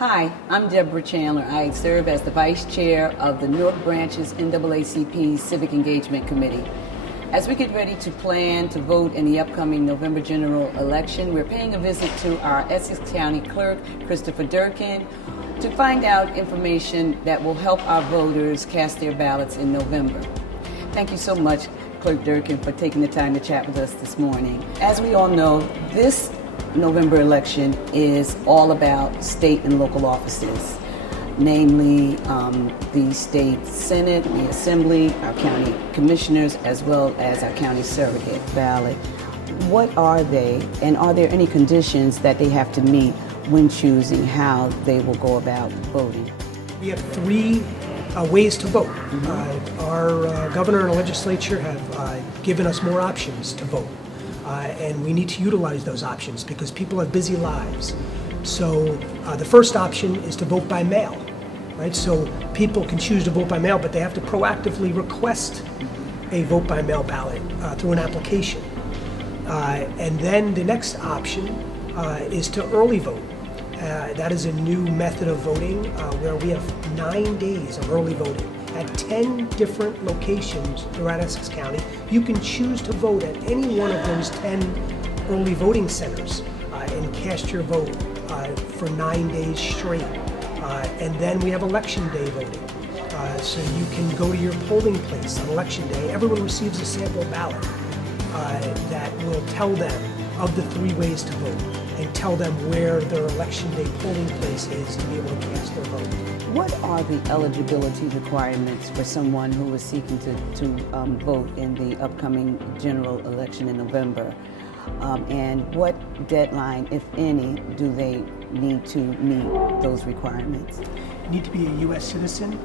Hi, I'm Deborah Chandler. I serve as the Vice Chair of the Newark Branch's NAACP Civic Engagement Committee. As we get ready to plan to vote in the upcoming November general election, we're paying a visit to our Essex County Clerk, Christopher Durkin, to find out information that will help our voters cast their ballots in November. Thank you so much, Clerk Durkin, for taking the time to chat with us this morning. As we all know, this November election is all about state and local offices, namely the state senate, the assembly, our county commissioners, as well as our county surrogate ballot. What are they, and are there any conditions that they have to meet when choosing how they will go about voting? We have three ways to vote. Our governor and legislature have given us more options to vote. And we need to utilize those options because people have busy lives. So the first option is to vote by mail, right? So people can choose to vote by mail, but they have to proactively request a vote by mail ballot through an application. And then the next option is to early vote. That is a new method of voting where we have 9 days of early voting at 10 different locations throughout Essex County. You can choose to vote at any one of those 10 early voting centers and cast your vote for 9 days straight. And then we have election day voting. So you can go to your polling place on election day. Everyone receives a sample ballot that will tell them of the three ways to vote and tell them where their election day polling place is to be able to cast their vote. What are the eligibility requirements for someone who is seeking to vote in the upcoming general election in November? And what deadline, if any, do they need to meet those requirements? You need to be a U.S. citizen.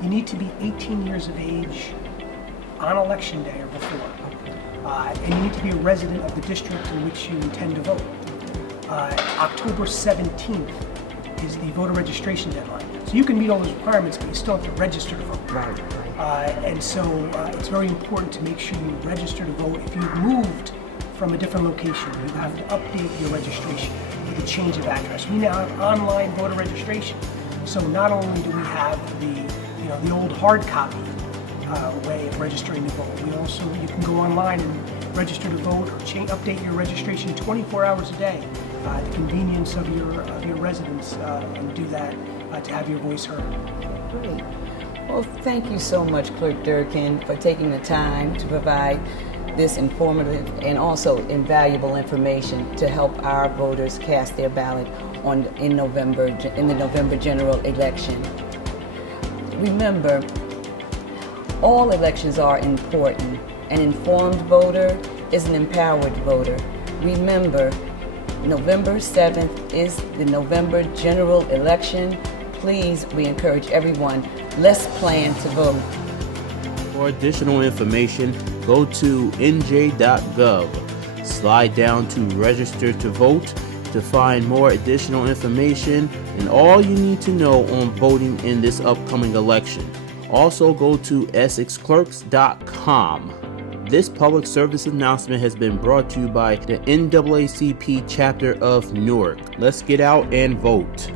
You need to be 18 years of age on election day or before. And you need to be a resident of the district in which you intend to vote. October 17th is the voter registration deadline. So you can meet all those requirements, but you still have to register to vote. Right. And so it's very important to make sure you register to vote. If you've moved from a different location, you have to update your registration with a change of address. We now have online voter registration. So not only do we have the old hard copy way of registering to vote, you can go online and register to vote or update your registration 24 hours a day at the convenience of your residence and do that to have your voice heard. Great. Well, thank you so much, Clerk Durkin, for taking the time to provide this informative and also invaluable information to help our voters cast their ballot in the November general election. Remember, all elections are important. An informed voter is an empowered voter. Remember, November 7th is the November general election. Please, we encourage everyone, let's plan to vote. For additional information, go to nj.gov. Slide down to register to vote to find more additional information and all you need to know on voting in this upcoming election. Also go to essexclerks.com. This public service announcement has been brought to you by the NAACP chapter of Newark. Let's get out and vote.